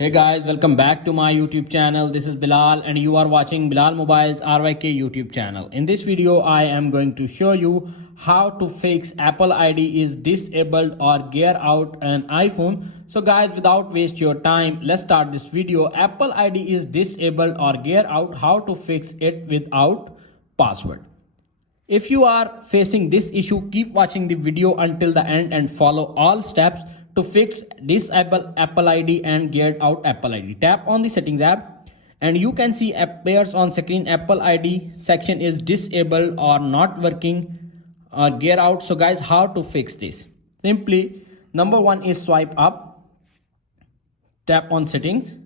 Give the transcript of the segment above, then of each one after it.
Hey guys, welcome back to my YouTube channel. This is Bilal and you are watching Bilal Mobiles RYK YouTube channel. In this video, I am going to show you how to fix Apple ID is disabled or gear out an iPhone. So guys, without waste your time, let's start this video. Apple ID is disabled or gear out, how to fix it without password. If you are facing this issue, keep watching the video until the end and follow all steps to fix disable Apple ID and geared out Apple ID. Tap on the settings app and you can see appears on screen Apple ID section is disabled or not working or gear out. So guys, how to fix this? Simply, number one is swipe up, tap on settings,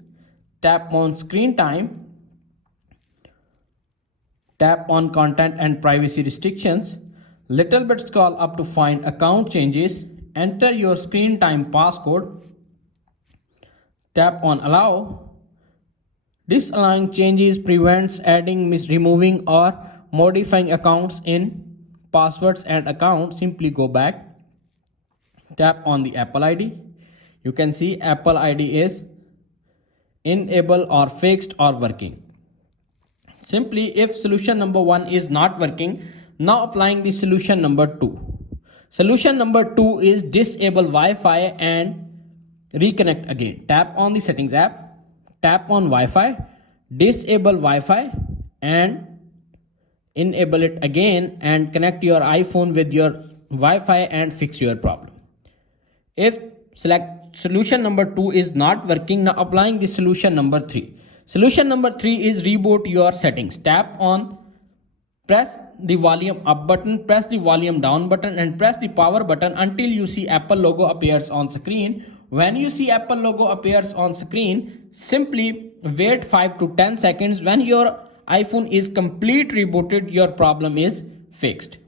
tap on screen time, tap on content and privacy restrictions, little bit scroll up to find account changes, enter your screen time passcode, tap on allow. Disallowing changes prevents adding, removing or modifying accounts in passwords and accounts. Simply go back, tap on the Apple ID. You can see Apple ID is enabled or fixed or working. Simply, if solution number one is not working, now applying the solution number two. Solution number two is disable Wi-Fi and reconnect again. Tap on the settings app, tap on Wi-Fi, disable Wi-Fi and enable it again and connect your iPhone with your Wi-Fi and fix your problem. If select solution number two is not working, now applying the solution number three. Solution number three is reboot your settings. Tap on, press the volume up button, press the volume down button and press the power button until you see Apple logo appears on screen. When you see Apple logo appears on screen, simply wait 5 to 10 seconds. When your iPhone is complete rebooted, your problem is fixed.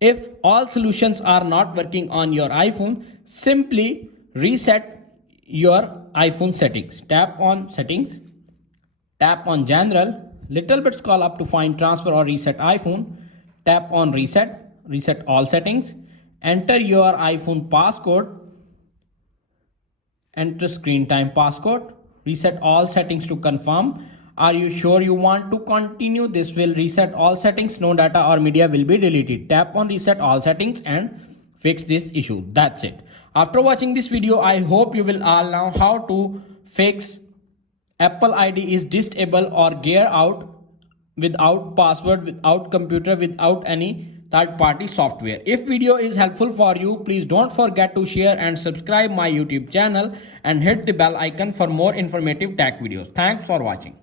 If all solutions are not working on your iPhone, simply reset your iPhone settings. Tap on settings, tap on general, little bit scroll up to find transfer or reset iPhone, tap on reset, reset all settings, enter your iPhone passcode, enter screen time passcode, reset all settings to confirm. Are you sure you want to continue? This will reset all settings, no data or media will be deleted. Tap on reset all settings and fix this issue. That's it. After watching this video, I hope you will all know how to fix Apple ID is disabled or gear out without password, without computer, without any third-party software. If video is helpful for you, please don't forget to share and subscribe my YouTube channel and hit the bell icon for more informative tech videos. Thanks for watching.